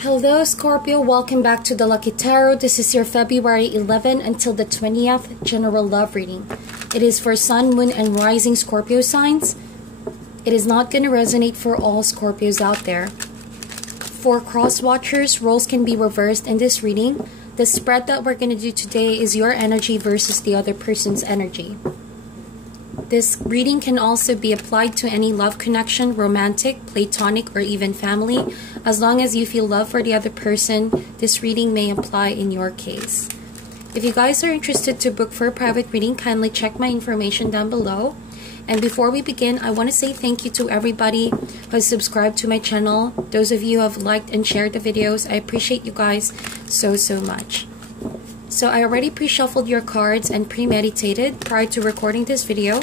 Hello Scorpio, welcome back to the Lucky Tarot. This is your February 11 until the 20th general love reading. It is for Sun, Moon, and Rising Scorpio signs. It is not going to resonate for all Scorpios out there. For cross watchers, roles can be reversed in this reading. The spread that we're going to do today is your energy versus the other person's energy. This reading can also be applied to any love connection, romantic, platonic, or even family. As long as you feel love for the other person, this reading may apply in your case. If you guys are interested to book for a private reading, kindly check my information down below. And before we begin, I want to say thank you to everybody who has subscribed to my channel. Those of you who have liked and shared the videos, I appreciate you guys so much. So I already pre-shuffled your cards and premeditated prior to recording this video.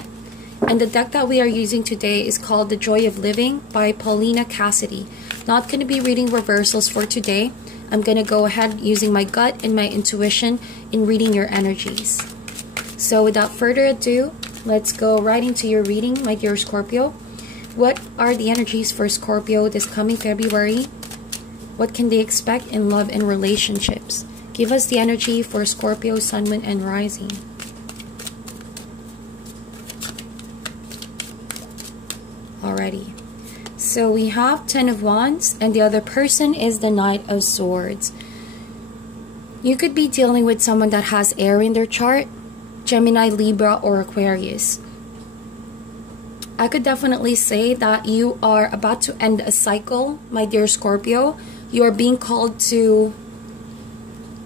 And the deck that we are using today is called The Joy of Living by Paulina Cassidy. Not going to be reading reversals for today. I'm going to go ahead using my gut and my intuition in reading your energies. So without further ado, let's go right into your reading, my dear Scorpio. What are the energies for Scorpio this coming February? What can they expect in love and relationships? Give us the energy for Scorpio, Sun, Moon, and Rising. Alrighty. So we have 10 of Wands and the other person is the Knight of Swords. You could be dealing with someone that has air in their chart, Gemini, Libra, or Aquarius. I could definitely say that you are about to end a cycle, my dear Scorpio. You are being called to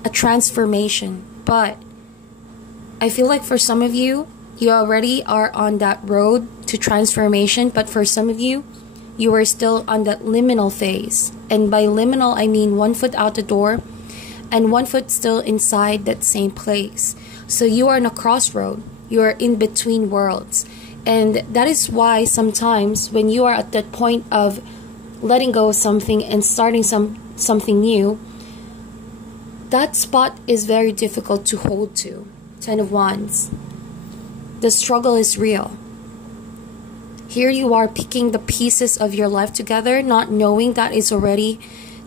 a transformation, but I feel like for some of you, you already are on that road to transformation, but for some of you, you are still on that liminal phase. And by liminal, I mean 1 foot out the door and 1 foot still inside that same place. So you are in a crossroad. You are in between worlds. And that is why sometimes when you are at that point of letting go of something and starting something new, that spot is very difficult to hold to. 10 of Wands. The struggle is real. Here you are picking the pieces of your life together, not knowing that it's already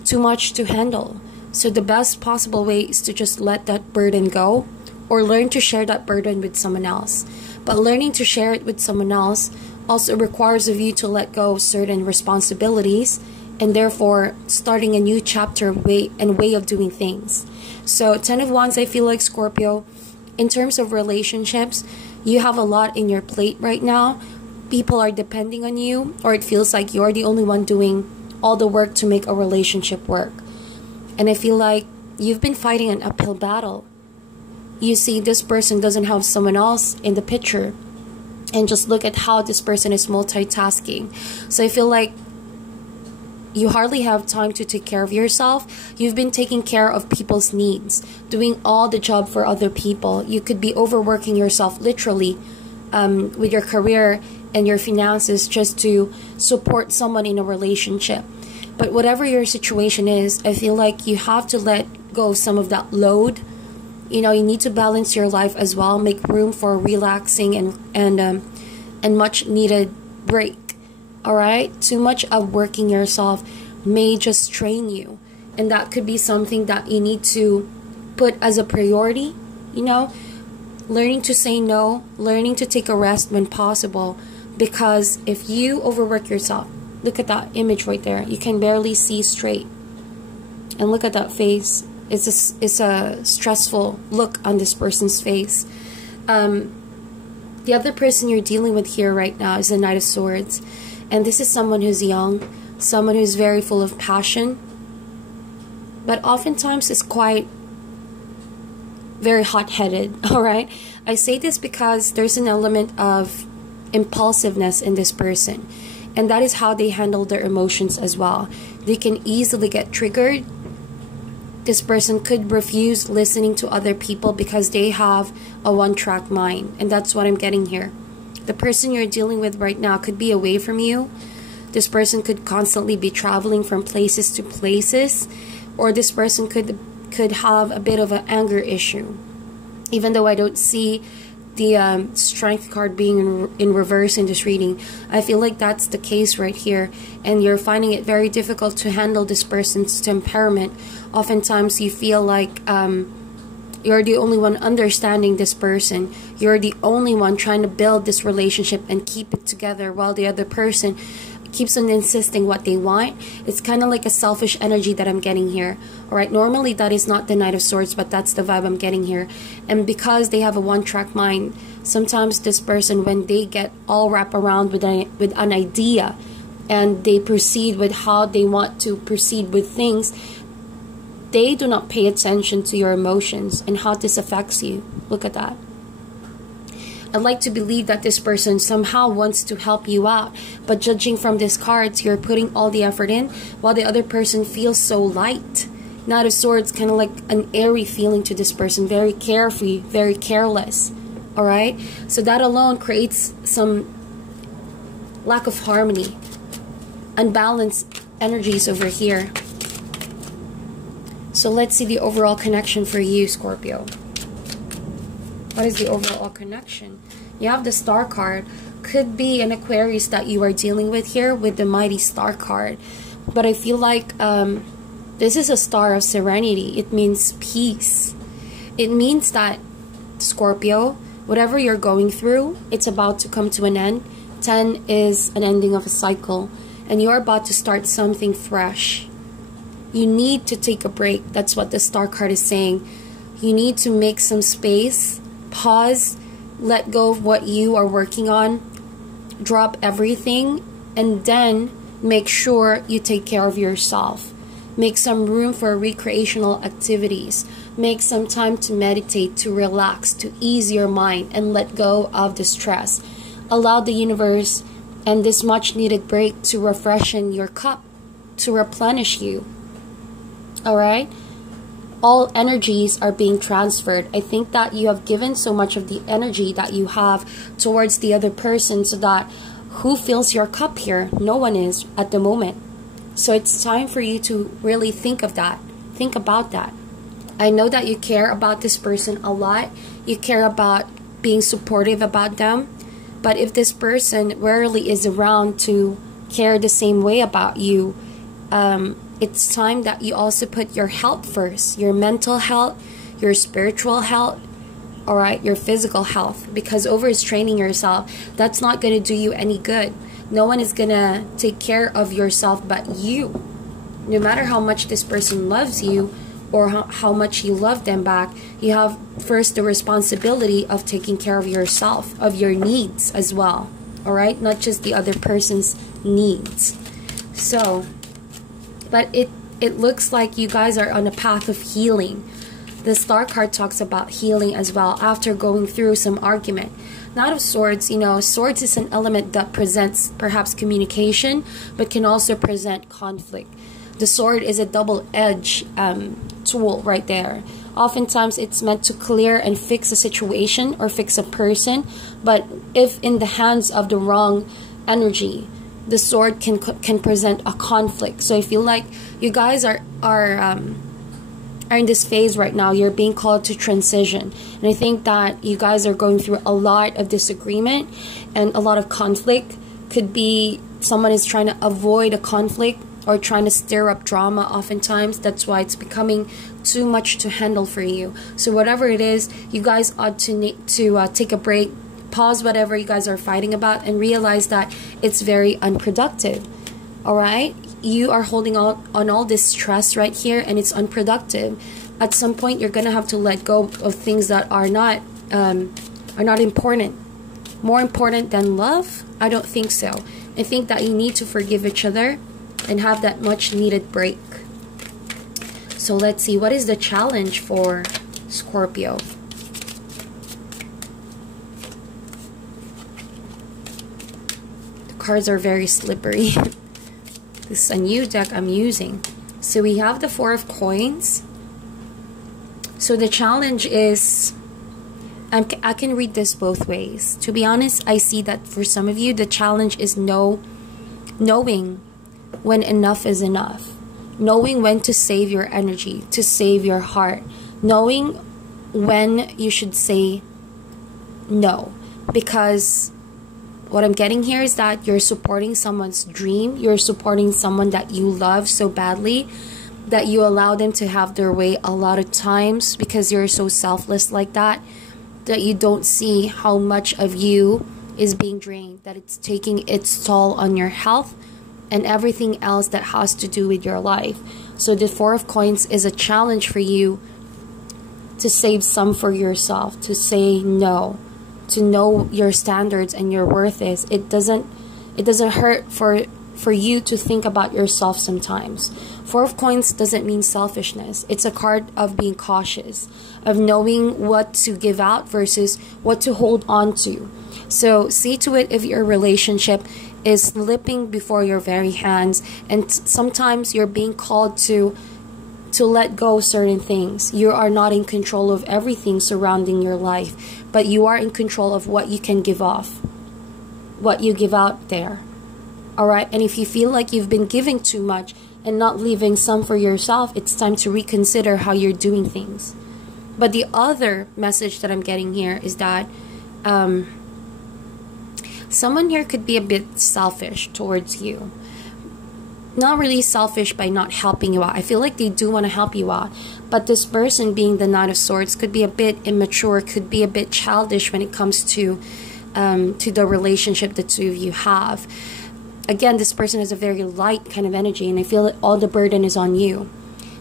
too much to handle. So the best possible way is to just let that burden go or learn to share that burden with someone else. But learning to share it with someone else also requires of you to let go of certain responsibilities and therefore starting a new chapter way of doing things. So 10 of Wands, I feel like Scorpio, in terms of relationships, you have a lot in your plate right now. People are depending on you, or it feels like you're the only one doing all the work to make a relationship work. And I feel like you've been fighting an uphill battle. You see, this person doesn't have someone else in the picture. And just look at how this person is multitasking. So I feel like you hardly have time to take care of yourself. You've been taking care of people's needs, doing all the job for other people. You could be overworking yourself literally with your career and your finances just to support someone in a relationship. But whatever your situation is, I feel like you have to let go of some of that load. You know, you need to balance your life as well, make room for relaxing and much needed break. All right, too much of working yourself may just strain you, and that could be something that you need to put as a priority. You know, learning to say no, learning to take a rest when possible, because if you overwork yourself, look at that image right there, you can barely see straight, and look at that face. It's a stressful look on this person's face. The other person you're dealing with here right now is the Knight of Swords. And this is someone who's young, someone who's very full of passion, but oftentimes is quite very hot-headed, all right? I say this because there's an element of impulsiveness in this person, and that is how they handle their emotions as well. They can easily get triggered. This person could refuse listening to other people because they have a one-track mind, and that's what I'm getting here. The person you're dealing with right now could be away from you. This person could constantly be traveling from places to places, or this person could have a bit of an anger issue. Even though I don't see the strength card being in reverse in this reading. I feel like that's the case right here, and you're finding it very difficult to handle this person's temperament. Oftentimes you feel like you're the only one understanding this person. You're the only one trying to build this relationship and keep it together, while the other person keeps on insisting what they want. It's kind of like a selfish energy that I'm getting here. Alright, normally that is not the Knight of Swords, but that's the vibe I'm getting here. And because they have a one-track mind, sometimes this person, when they get all wrapped around with an idea and they proceed with how they want to proceed with things, they do not pay attention to your emotions and how this affects you. Look at that. I'd like to believe that this person somehow wants to help you out, but judging from these cards, you're putting all the effort in, while the other person feels so light. Knight of Swords, kind of like an airy feeling to this person, very carefree, very careless. Alright? So that alone creates some lack of harmony, unbalanced energies over here. So let's see the overall connection for you, Scorpio. What is the overall connection? You have the Star card. Could be an Aquarius that you are dealing with here with the Mighty Star card. But I feel like this is a star of serenity. It means peace. It means that, Scorpio, whatever you're going through, it's about to come to an end. 10 is an ending of a cycle, and you're about to start something fresh. You need to take a break. That's what the Star card is saying. You need to make some space, pause, let go of what you are working on, drop everything, and then make sure you take care of yourself. Make some room for recreational activities. Make some time to meditate, to relax, to ease your mind and let go of the stress. Allow the universe and this much needed break to refreshen your cup, to replenish you. Alright? All energies are being transferred. I think that you have given so much of the energy that you have towards the other person, so that who fills your cup here? No one is at the moment. So it's time for you to really think of that. Think about that. I know that you care about this person a lot. You care about being supportive about them. But if this person rarely is around to care the same way about you, it's time that you also put your health first. Your mental health, your spiritual health, alright, your physical health. Because overstraining yourself, that's not going to do you any good. No one is going to take care of yourself but you. No matter how much this person loves you or how much you love them back, you have first the responsibility of taking care of yourself, of your needs as well. Alright? Not just the other person's needs. So, but it looks like you guys are on a path of healing. The Star card talks about healing as well after going through some argument. Knight of Swords, you know, Swords is an element that presents perhaps communication, but can also present conflict. The sword is a double-edged tool right there. Oftentimes it's meant to clear and fix a situation or fix a person, but if in the hands of the wrong energy, the sword can present a conflict. So I feel like you guys are in this phase right now. You're being called to transition, and I think that you guys are going through a lot of disagreement and a lot of conflict. Could be someone is trying to avoid a conflict or trying to stir up drama. Oftentimes that's why it's becoming too much to handle for you. So whatever it is, you guys ought to take a break, pause whatever you guys are fighting about, and realize that it's very unproductive. Alright? You are holding on all this stress right here, and it's unproductive. At some point, you're gonna have to let go of things that are not important. More important than love? I don't think so. I think that you need to forgive each other and have that much needed break. So let's see, what is the challenge for Scorpio? The cards are very slippery. This is a new deck I'm using. So we have the Four of Coins. So the challenge is, I can read this both ways. To be honest, I see that for some of you, the challenge is knowing when enough is enough. Knowing when to save your energy, to save your heart. Knowing when you should say no, because what I'm getting here is that you're supporting someone's dream. You're supporting someone that you love so badly that you allow them to have their way a lot of times because you're so selfless like that, that you don't see how much of you is being drained, that it's taking its toll on your health and everything else that has to do with your life. So the Four of Coins is a challenge for you to save some for yourself, to say no, to know your standards and your worth is. It doesn't hurt for you to think about yourself sometimes. Four of Coins doesn't mean selfishness. It's a card of being cautious, of knowing what to give out versus what to hold on to. So see to it if your relationship is slipping before your very hands, and sometimes you're being called to let go certain things. You are not in control of everything surrounding your life, but you are in control of what you can give off, what you give out there. Alright, and if you feel like you've been giving too much and not leaving some for yourself, it's time to reconsider how you're doing things. But the other message that I'm getting here is that someone here could be a bit selfish towards you. Not really selfish by not helping you out. I feel like they do want to help you out. But this person, being the Knight of Swords, could be a bit immature, could be a bit childish when it comes to the relationship the two of you have. Again, this person has a very light kind of energy, and I feel that all the burden is on you.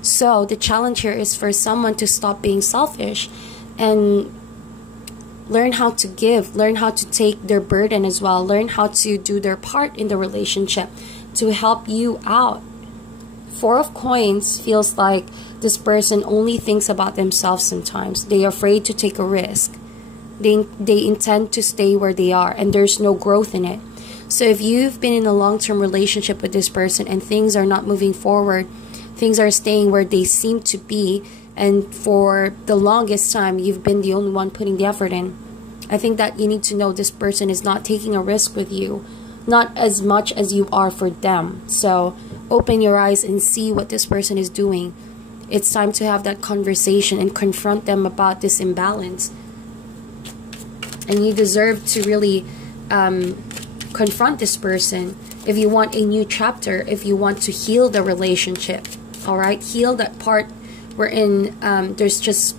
So the challenge here is for someone to stop being selfish and learn how to give, learn how to take their burden as well, learn how to do their part in the relationship to help you out. Four of Coins feels like this person only thinks about themselves sometimes. They are afraid to take a risk. They intend to stay where they are, and there's no growth in it. So if you've been in a long-term relationship with this person and things are not moving forward, things are staying where they seem to be, and for the longest time you've been the only one putting the effort in, I think that you need to know this person is not taking a risk with you, not as much as you are for them. So open your eyes and see what this person is doing. It's time to have that conversation and confront them about this imbalance. And you deserve to really confront this person if you want a new chapter, if you want to heal the relationship. Alright, heal that part wherein there's just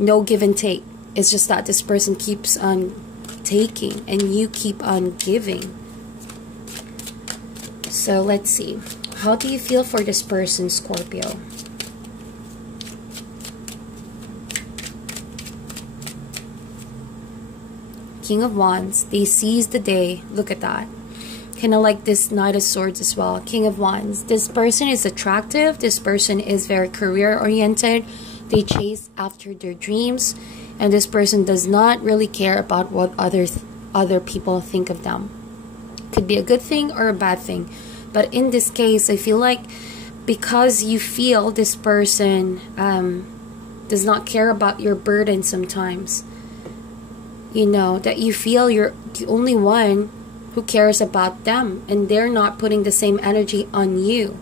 no give and take. It's just that this person keeps on taking and you keep on giving. So let's see. How do you feel for this person, Scorpio? King of Wands. They seize the day. Look at that. Kind of like this Knight of Swords as well. King of Wands. This person is attractive. This person is very career oriented. They chase after their dreams. And this person does not really care about what other people think of them. Could be a good thing or a bad thing. But in this case, I feel like because you feel this person does not care about your burden sometimes. You know, that you feel you're the only one who cares about them, and they're not putting the same energy on you.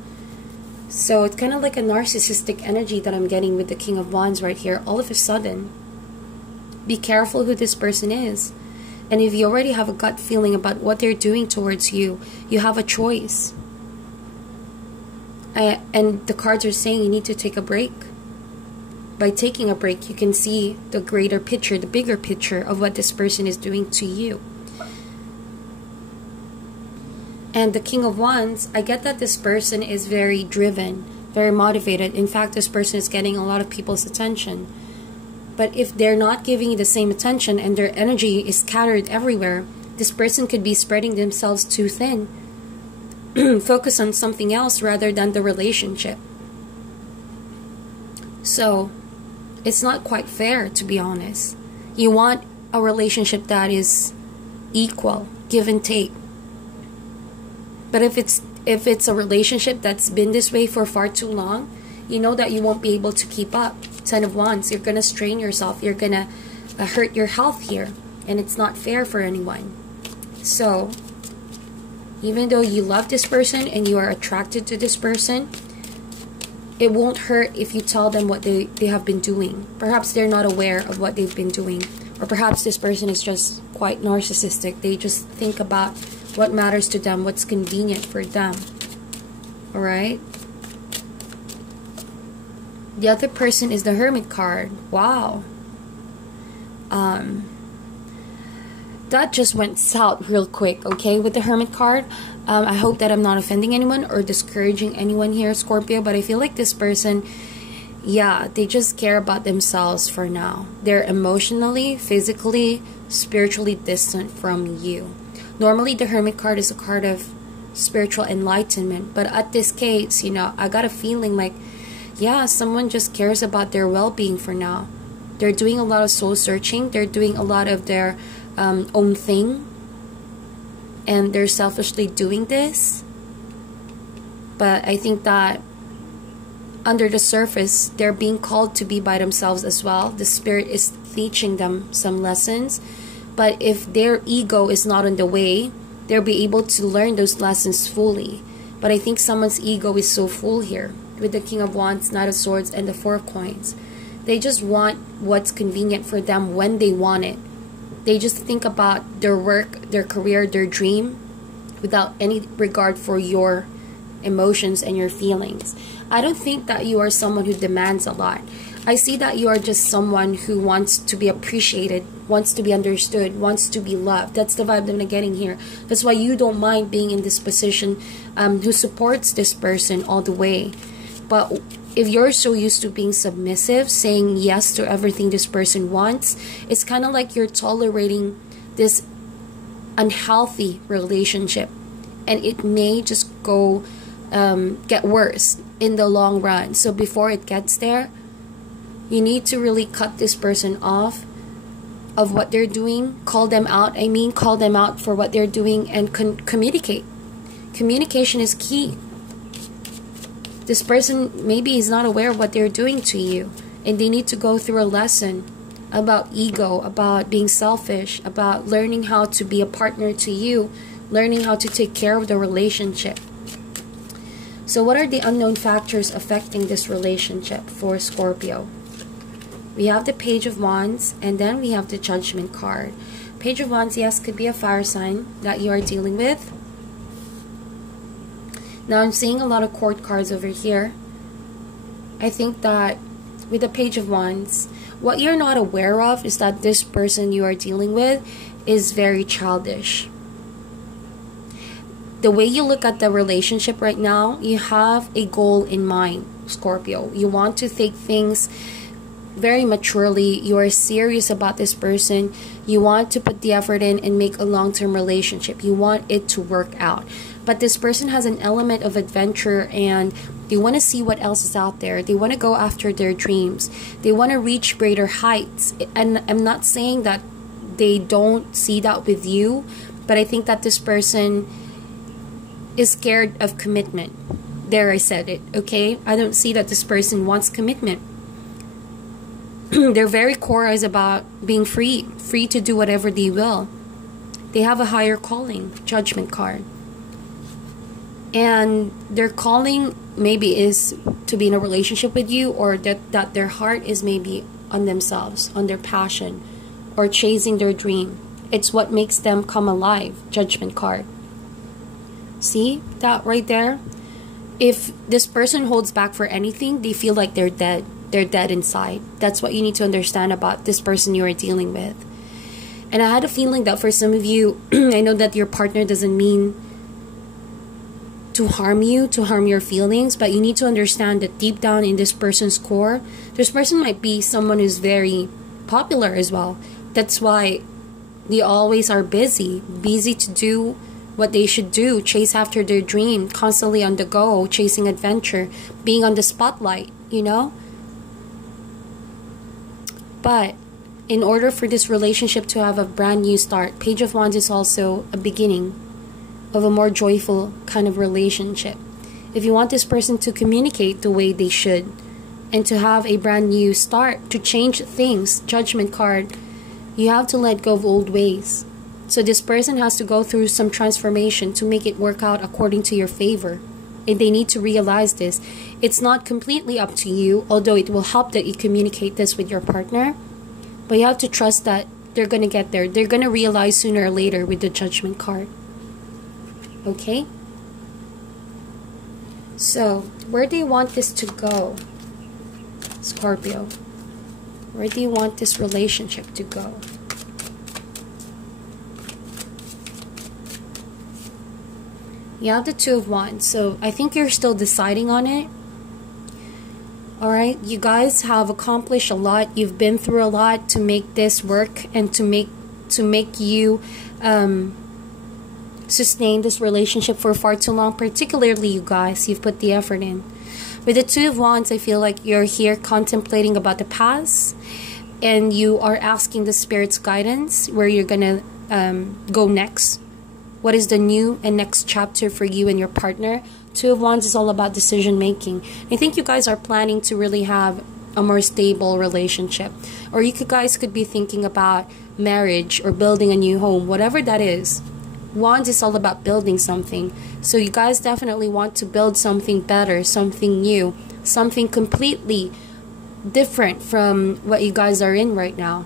So it's kind of like a narcissistic energy that I'm getting with the King of Wands right here. All of a sudden, be careful who this person is. And if you already have a gut feeling about what they're doing towards you, you have a choice. And the cards are saying you need to take a break. By taking a break, you can see the greater picture, the bigger picture of what this person is doing to you. And the King of Wands, I get that this person is very driven, very motivated. In fact, this person is getting a lot of people's attention. But if they're not giving you the same attention and their energy is scattered everywhere, this person could be spreading themselves too thin. Focus on something else rather than the relationship. So, it's not quite fair, to be honest. You want a relationship that is equal, give and take. But if it's a relationship that's been this way for far too long, you know that you won't be able to keep up. Ten of Wands, you're going to strain yourself. You're going to hurt your health here. And it's not fair for anyone. So, even though you love this person and you are attracted to this person, it won't hurt if you tell them what they have been doing. Perhaps they're not aware of what they've been doing. Or perhaps this person is just quite narcissistic. They just think about what matters to them, what's convenient for them. Alright? The other person is the Hermit card. Wow. That just went south real quick, okay, with the Hermit card. I hope that I'm not offending anyone or discouraging anyone here, Scorpio, but I feel like this person, yeah, they just care about themselves for now. They're emotionally, physically, spiritually distant from you. Normally, the Hermit card is a card of spiritual enlightenment, but at this case, you know, I got a feeling like, yeah, someone just cares about their well-being for now. They're doing a lot of soul searching. They're doing a lot of their own thing, and they're selfishly doing this. But I think that under the surface, they're being called to be by themselves as well. The spirit is teaching them some lessons, but if their ego is not on the way, they'll be able to learn those lessons fully. But I think someone's ego is so full here with the King of Wands, Knight of Swords, and the Four of Coins. They just want what's convenient for them when they want it. They just think about their work, their career, their dream, without any regard for your emotions and your feelings. I don't think that you are someone who demands a lot. I see that you are just someone who wants to be appreciated, wants to be understood, wants to be loved. That's the vibe that I'm getting here. That's why you don't mind being in this position, who supports this person all the way. But if you're so used to being submissive, saying yes to everything this person wants, it's kind of like you're tolerating this unhealthy relationship. And it may just go, get worse in the long run. So before it gets there, you need to really cut this person off of what they're doing. Call them out. I mean, call them out for what they're doing and communicate. Communication is key. This person maybe is not aware of what they're doing to you, and they need to go through a lesson about ego, about being selfish, about learning how to be a partner to you, learning how to take care of the relationship. So what are the unknown factors affecting this relationship for Scorpio? We have the Page of Wands, and then we have the Judgment card. Page of Wands, yes, could be a fire sign that you are dealing with. Now I'm seeing a lot of court cards over here. I think that with the Page of Wands, what you're not aware of is that this person you are dealing with is very childish. The way you look at the relationship right now, you have a goal in mind, Scorpio. You want to take things very maturely. You are serious about this person. You want to put the effort in and make a long-term relationship. You want it to work out. But this person has an element of adventure, and they want to see what else is out there. They want to go after their dreams. They want to reach greater heights. And I'm not saying that they don't see that with you, but I think that this person is scared of commitment. There, I said it, okay? I don't see that this person wants commitment. Their very core is about being free to do whatever they will. They have a higher calling, Judgment card. And their calling maybe is to be in a relationship with you, or that their heart is maybe on themselves, on their passion, or chasing their dream. It's what makes them come alive, Judgment card. See that right there? If this person holds back for anything, they feel like they're dead. They're dead inside. That's what you need to understand about this person you are dealing with. And I had a feeling that for some of you, I know that your partner doesn't mean to harm you, to harm your feelings, but you need to understand that deep down in this person's core, this person might be someone who's very popular as well. That's why they always are busy to do what they should do, chase after their dream, constantly on the go, chasing adventure, being on the spotlight, you know? But in order for this relationship to have a brand new start, Page of Wands is also a beginning of a more joyful kind of relationship. If you want this person to communicate the way they should and to have a brand new start, to change things, Judgment card, you have to let go of old ways. So this person has to go through some transformation to make it work out according to your favor. And they need to realize this. It's not completely up to you, although it will help that you communicate this with your partner. But you have to trust that they're going to get there. They're going to realize sooner or later with the Judgment card. Okay? So, where do you want this to go, Scorpio? Where do you want this relationship to go? You have the Two of Wands. So, I think you're still deciding on it. Alright, you guys have accomplished a lot. You've been through a lot to make this work and to make you sustain this relationship for far too long. Particularly you guys, you've put the effort in. With the Two of Wands, I feel like you're here contemplating about the past, and you are asking the Spirit's guidance where you're gonna go next. What is the new and next chapter for you and your partner? Two of Wands is all about decision making. I think you guys are planning to really have a more stable relationship, or you guys could be thinking about marriage or building a new home, whatever that is. Wands is all about building something. So you guys definitely want to build something better, something new, something completely different from what you guys are in right now.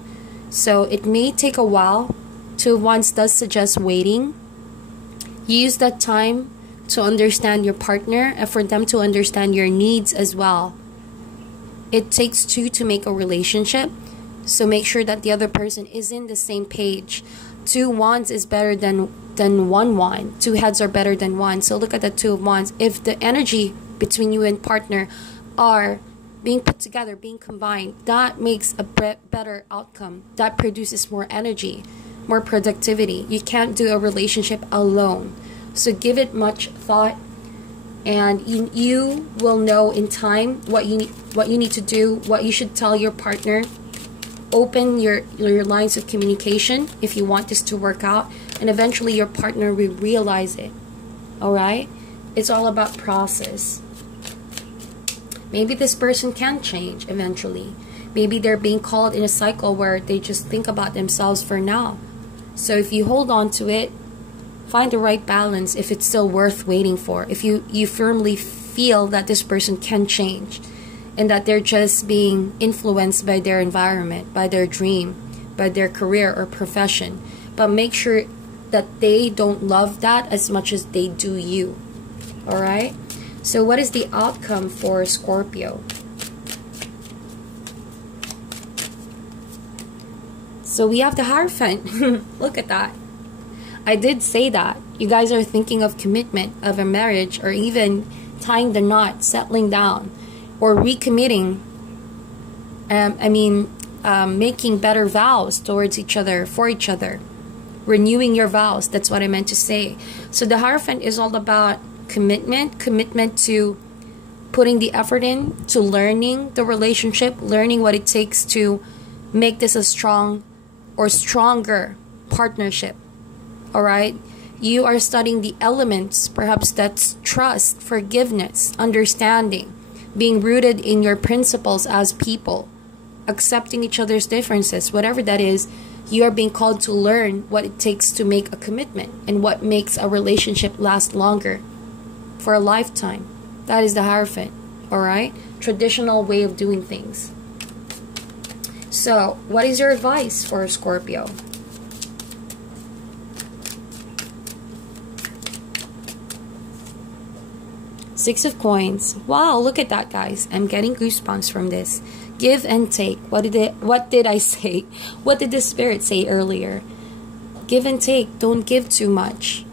So it may take a while. Two of Wands does suggest waiting. Use that time to understand your partner and for them to understand your needs as well. It takes two to make a relationship, so make sure that the other person is in the same page. Two wands is better than one wand. Two heads are better than one. So look at the Two of Wands. If the energy between you and partner are being put together, being combined, that makes a better outcome. That produces more energy, more productivity. You can't do a relationship alone. So give it much thought, and you will know in time what you need to do, what you should tell your partner. Open your lines of communication if you want this to work out, and eventually your partner will realize it. Alright? It's all about process. Maybe this person can change eventually. Maybe they're being called in a cycle where they just think about themselves for now. So if you hold on to it, find the right balance if it's still worth waiting for. If you firmly feel that this person can change and that they're just being influenced by their environment, by their dream, by their career or profession. But make sure that they don't love that as much as they do you. Alright? So what is the outcome for Scorpio? So we have the Hierophant. Look at that. I did say that. You guys are thinking of commitment, of a marriage, or even tying the knot, settling down, or recommitting. Making better vows towards each other, for each other. Renewing your vows. That's what I meant to say. So the Hierophant is all about commitment to putting the effort in, to learning the relationship, learning what it takes to make this a strong or stronger partnership. Alright? You are studying the elements. Perhaps that's trust, forgiveness, understanding, being rooted in your principles as people, accepting each other's differences, whatever that is. You are being called to learn what it takes to make a commitment and what makes a relationship last longer, for a lifetime. That is the Hierophant. Alright? Traditional way of doing things. So, what is your advice for Scorpio? Six of Coins. Wow, look at that, guys. I'm getting goosebumps from this. Give and take. What did I say? What did the Spirit say earlier? Give and take. Don't give too much.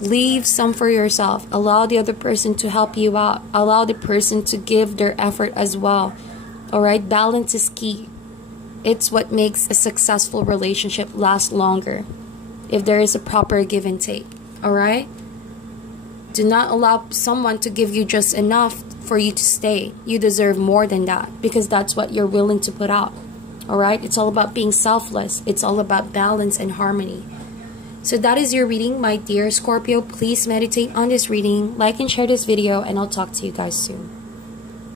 Leave some for yourself. Allow the other person to help you out. Allow the person to give their effort as well. Alright? Balance is key. It's what makes a successful relationship last longer, if there is a proper give and take. Alright? Do not allow someone to give you just enough for you to stay. You deserve more than that, because that's what you're willing to put out. Alright? It's all about being selfless. It's all about balance and harmony. So that is your reading, my dear Scorpio. Please meditate on this reading, like and share this video, and I'll talk to you guys soon.